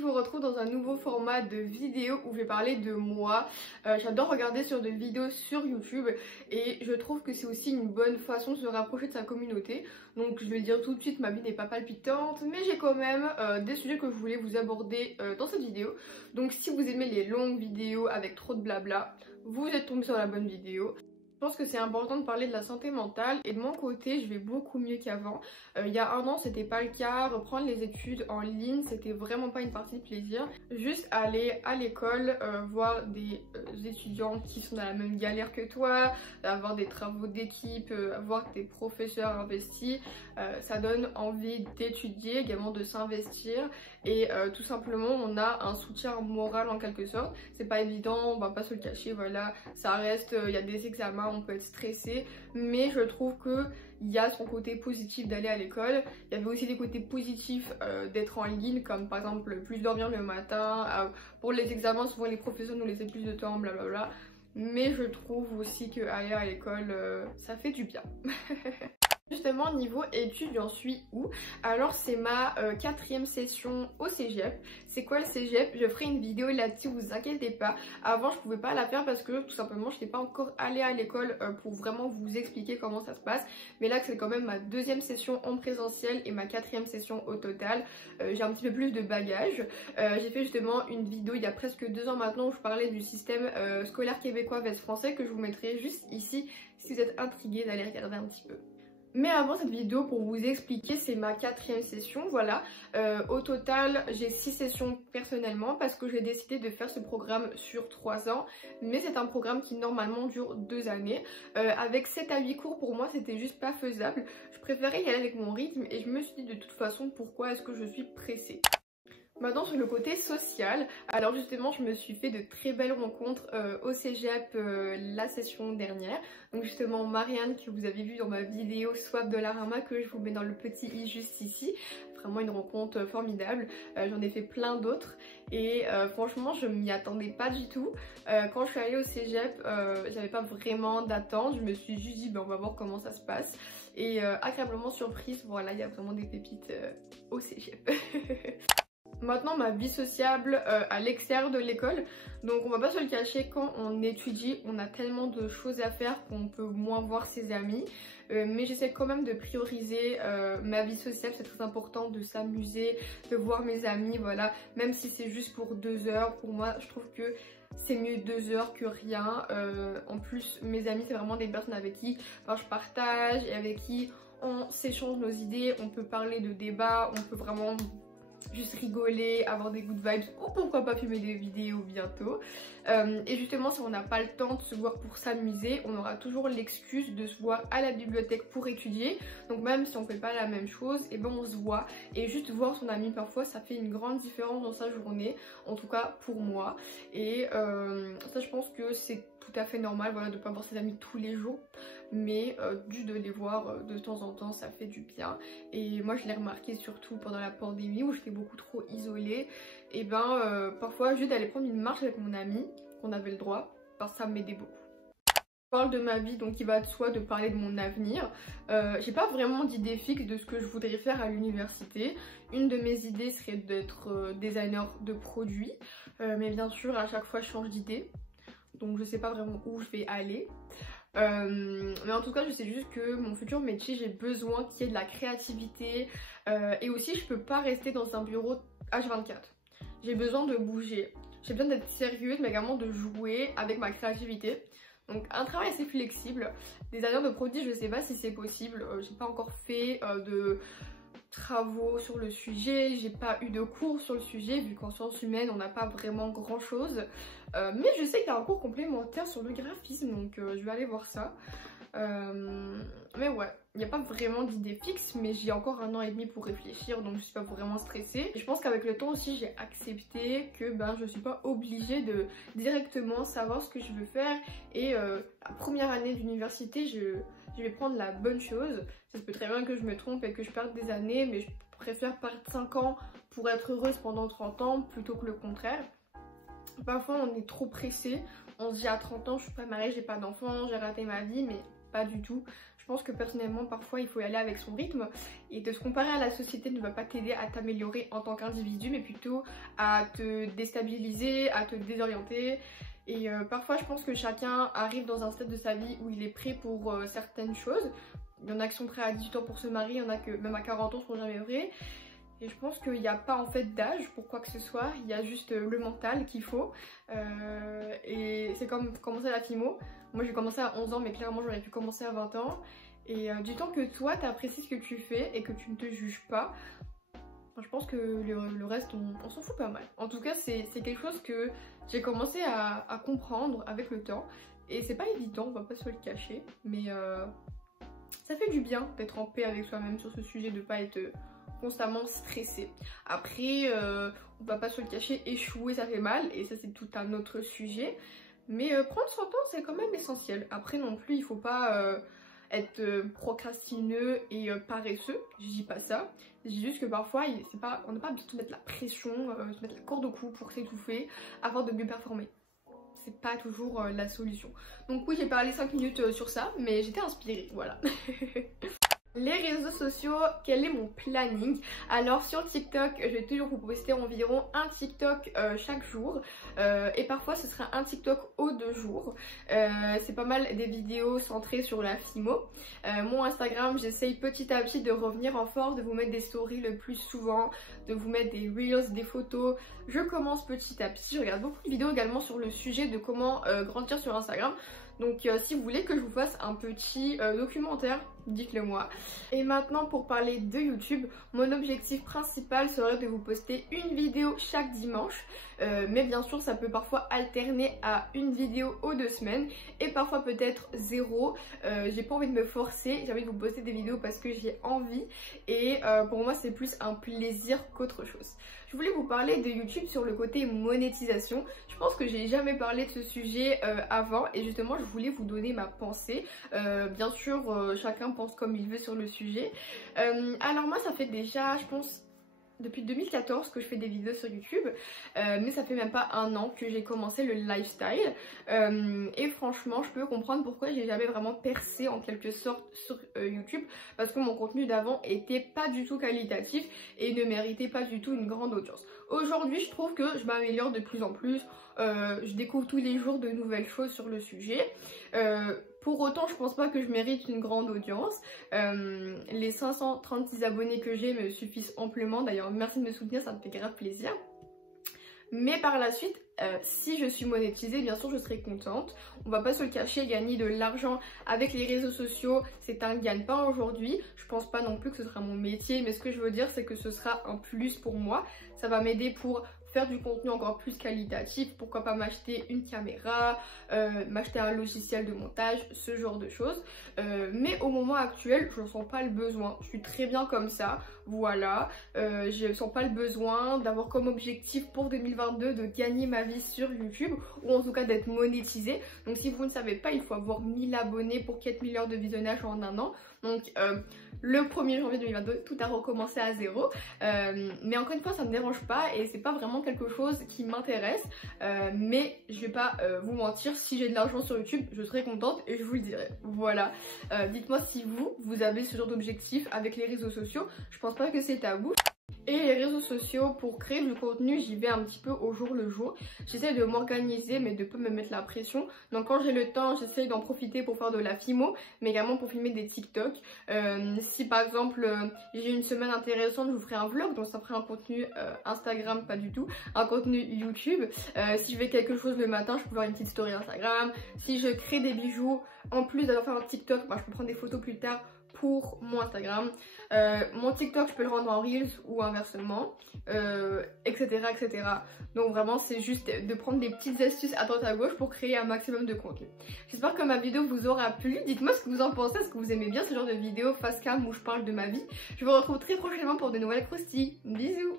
je vous retrouve dans un nouveau format de vidéo où je vais parler de moi. J'adore regarder sur des vidéos sur YouTube et je trouve que c'est aussi une bonne façon de se rapprocher de sa communauté. Donc je vais le dire tout de suite, ma vie n'est pas palpitante, mais j'ai quand même des sujets que je voulais vous aborder dans cette vidéo. Donc si vous aimez les longues vidéos avec trop de blabla, vous êtes tombé sur la bonne vidéo. Je pense que c'est important de parler de la santé mentale et de mon côté je vais beaucoup mieux qu'avant. Il y a un an c'était pas le cas, reprendre les études en ligne c'était vraiment pas une partie de plaisir. Juste aller à l'école, voir des étudiants qui sont dans la même galère que toi, avoir des travaux d'équipe, voir tes professeurs investis, ça donne envie d'étudier, également de s'investir et tout simplement on a un soutien moral en quelque sorte. C'est pas évident, on va pas se le cacher, voilà, ça reste, il y a des examens, on peut être stressé, mais je trouve que il y a son côté positif d'aller à l'école. Il y avait aussi des côtés positifs d'être en ligne, comme par exemple plus dormir le matin, pour les examens souvent les professeurs nous laissaient plus de temps, blablabla, mais je trouve aussi que aller à l'école ça fait du bien. Justement niveau études j'en suis où? Alors c'est ma quatrième session au cégep. C'est quoi le cégep? Je ferai une vidéo là-dessus, vous inquiétez pas. Avant je pouvais pas la faire parce que tout simplement je n'étais pas encore allée à l'école pour vraiment vous expliquer comment ça se passe. Mais là c'est quand même ma deuxième session en présentiel et ma quatrième session au total. J'ai un petit peu plus de bagages. J'ai fait justement une vidéo il y a presque 2 ans maintenant où je parlais du système scolaire québécois vs français que je vous mettrai juste ici si vous êtes intrigués d'aller regarder un petit peu. Mais avant cette vidéo, pour vous expliquer, c'est ma quatrième session, voilà. Au total, j'ai 6 sessions personnellement parce que j'ai décidé de faire ce programme sur 3 ans. Mais c'est un programme qui normalement dure 2 années. Avec 7 à 8 cours, pour moi, c'était juste pas faisable. Je préférais y aller avec mon rythme et je me suis dit de toute façon, pourquoi est-ce que je suis pressée? Maintenant sur le côté social, alors justement je me suis fait de très belles rencontres au cégep la session dernière. Donc justement Marianne que vous avez vu dans ma vidéo Swap de l'Arama que je vous mets dans le petit i juste ici. Vraiment une rencontre formidable, j'en ai fait plein d'autres et franchement je m'y attendais pas du tout. Quand je suis allée au cégep j'avais pas vraiment d'attente, je me suis juste dit ben, on va voir comment ça se passe. Et agréablement surprise, voilà il y a vraiment des pépites au cégep. Maintenant ma vie sociable à l'extérieur de l'école, donc on va pas se le cacher, quand on étudie on a tellement de choses à faire qu'on peut moins voir ses amis, mais j'essaie quand même de prioriser ma vie sociale, c'est très important de s'amuser, de voir mes amis, voilà, même si c'est juste pour 2 heures, pour moi je trouve que c'est mieux 2 heures que rien. En plus mes amis c'est vraiment des personnes avec qui je partage et avec qui on s'échange nos idées, on peut parler de débats, on peut vraiment juste rigoler, avoir des good vibes ou pourquoi pas filmer des vidéos bientôt. Et justement si on n'a pas le temps de se voir pour s'amuser, on aura toujours l'excuse de se voir à la bibliothèque pour étudier. Donc même si on fait pas la même chose, et ben on se voit et juste voir son ami parfois ça fait une grande différence dans sa journée, en tout cas pour moi. Et ça je pense que c'est tout à fait normal, voilà, de pas voir ses amis tous les jours, mais juste de les voir de temps en temps ça fait du bien. Et moi je l'ai remarqué surtout pendant la pandémie où j'étais beaucoup trop isolée, et ben parfois juste d'aller prendre une marche avec mon ami, qu'on avait le droit, parce que ça m'aidait beaucoup. Je parle de ma vie, donc il va de soi de parler de mon avenir. J'ai pas vraiment d'idée fixe de ce que je voudrais faire à l'université. Une de mes idées serait d'être designer de produits, mais bien sûr à chaque fois je change d'idée, donc je sais pas vraiment où je vais aller. Mais en tout cas je sais juste que mon futur métier j'ai besoin qu'il y ait de la créativité et aussi je peux pas rester dans un bureau H24. J'ai besoin de bouger, j'ai besoin d'être sérieuse mais également de jouer avec ma créativité. Donc un travail assez flexible. Designer de produits je sais pas si c'est possible, j'ai pas encore fait de travaux sur le sujet, j'ai pas eu de cours sur le sujet vu qu'en sciences humaines on n'a pas vraiment grand chose, mais je sais qu'il y a un cours complémentaire sur le graphisme, donc je vais aller voir ça. Mais ouais, il n'y a pas vraiment d'idée fixe, mais j'ai encore 1 an et demi pour réfléchir, donc je suis pas vraiment stressée. Et je pense qu'avec le temps aussi j'ai accepté que ben je suis pas obligée de directement savoir ce que je veux faire. Et la première année d'université je vais prendre la bonne chose. Ça se peut très bien que je me trompe et que je perde des années, mais je préfère perdre 5 ans pour être heureuse pendant 30 ans plutôt que le contraire. Parfois on est trop pressé, on se dit à 30 ans je suis pas mariée, j'ai pas d'enfant, j'ai raté ma vie, mais pas du tout. Je pense que personnellement parfois il faut y aller avec son rythme et de se comparer à la société ne va pas t'aider à t'améliorer en tant qu'individu mais plutôt à te déstabiliser, à te désorienter. Et parfois je pense que chacun arrive dans un stade de sa vie où il est prêt pour certaines choses. Il y en a qui sont prêts à 18 ans pour se marier, il y en a que même à 40 ans seront jamais vrais. Et je pense qu'il n'y a pas en fait d'âge pour quoi que ce soit, il y a juste le mental qu'il faut. Et c'est comme commencer la FIMO. Moi j'ai commencé à 11 ans mais clairement j'aurais pu commencer à 20 ans. Et du temps que toi t'apprécies ce que tu fais et que tu ne te juges pas, je pense que le reste on s'en fout pas mal. En tout cas c'est quelque chose que j'ai commencé à comprendre avec le temps. Et c'est pas évident, on va pas se le cacher. Mais ça fait du bien d'être en paix avec soi-même sur ce sujet, de pas être constamment stressé. Après, on va pas se le cacher, échouer ça fait mal et ça c'est tout un autre sujet. Mais prendre son temps c'est quand même essentiel. Après non plus il faut pas être procrastineux et paresseux, je dis pas ça. Je dis juste que parfois on n'a pas besoin de mettre la pression, de mettre la corde au cou pour s'étouffer afin de mieux performer. C'est pas toujours la solution. Donc oui j'ai parlé 5 minutes sur ça mais j'étais inspirée, voilà. Les réseaux sociaux, quel est mon planning? Alors sur TikTok, je vais toujours vous poster environ un TikTok chaque jour et parfois ce sera un TikTok aux 2 jours. C'est pas mal des vidéos centrées sur la FIMO. Mon Instagram, j'essaye petit à petit de revenir en force, de vous mettre des stories le plus souvent, de vous mettre des reels, des photos. Je commence petit à petit, je regarde beaucoup de vidéos également sur le sujet de comment grandir sur Instagram. Donc si vous voulez que je vous fasse un petit documentaire, dites-le moi. Et maintenant pour parler de YouTube, mon objectif principal serait de vous poster une vidéo chaque dimanche. Mais bien sûr ça peut parfois alterner à une vidéo aux 2 semaines et parfois peut-être 0. J'ai pas envie de me forcer, j'ai envie de vous poster des vidéos parce que j'ai envie. Et pour moi c'est plus un plaisir qu'autre chose. Je voulais vous parler de YouTube sur le côté monétisation. Je pense que j'ai jamais parlé de ce sujet avant et justement je voulais vous donner ma pensée. Bien sûr chacun pense comme il veut sur le sujet. Alors moi ça fait déjà je pense depuis 2014 que je fais des vidéos sur YouTube, mais ça fait même pas un an que j'ai commencé le lifestyle et franchement je peux comprendre pourquoi j'ai jamais vraiment percé en quelque sorte sur YouTube, parce que mon contenu d'avant était pas du tout qualitatif et ne méritait pas du tout une grande audience. Aujourd'hui je trouve que je m'améliore de plus en plus, je découvre tous les jours de nouvelles choses sur le sujet. Pour autant je pense pas que je mérite une grande audience. Les 536 abonnés que j'ai me suffisent amplement, d'ailleurs merci de me soutenir, ça me fait grave plaisir. Mais par la suite, si je suis monétisée, bien sûr je serai contente. On va pas se le cacher, gagner de l'argent avec les réseaux sociaux, c'est un gagne-pain aujourd'hui. Je pense pas non plus que ce sera mon métier, mais ce que je veux dire c'est que ce sera un plus pour moi. Ça va m'aider pour faire du contenu encore plus qualitatif, pourquoi pas m'acheter une caméra, m'acheter un logiciel de montage, ce genre de choses. Mais au moment actuel, je ne sens pas le besoin. Je suis très bien comme ça, voilà. Je ne sens pas le besoin d'avoir comme objectif pour 2022 de gagner ma vie sur YouTube, ou en tout cas d'être monétisée. Donc si vous ne savez pas, il faut avoir 1000 abonnés pour 4000 heures de visionnage en un an. Donc le 1er janvier 2022, tout a recommencé à 0. Mais encore une fois, ça me dérange pas et c'est pas vraiment quelque chose qui m'intéresse. Mais je vais pas vous mentir, si j'ai de l'argent sur YouTube, je serai contente et je vous le dirai. Voilà. Dites-moi si vous avez ce genre d'objectif avec les réseaux sociaux. Je pense pas que c'est tabou. Et les réseaux sociaux, pour créer du contenu, j'y vais un petit peu au jour le jour. J'essaie de m'organiser mais de pas me mettre la pression. Donc quand j'ai le temps, j'essaie d'en profiter pour faire de la FIMO, mais également pour filmer des TikTok. Si par exemple j'ai une semaine intéressante, je vous ferai un vlog, donc ça ferait un contenu Instagram, pas du tout, un contenu YouTube. Si je fais quelque chose le matin, je peux faire une petite story Instagram. Si je crée des bijoux, en plus d'avoir fait un TikTok, je peux prendre des photos plus tard pour mon Instagram. Mon TikTok je peux le rendre en Reels ou inversement, etc, etc. Donc vraiment c'est juste de prendre des petites astuces à droite à gauche pour créer un maximum de contenu. J'espère que ma vidéo vous aura plu. Dites-moi ce que vous en pensez, est-ce que vous aimez bien ce genre de vidéo face cam où je parle de ma vie. Je vous retrouve très prochainement pour de nouvelles croustilles. Bisous.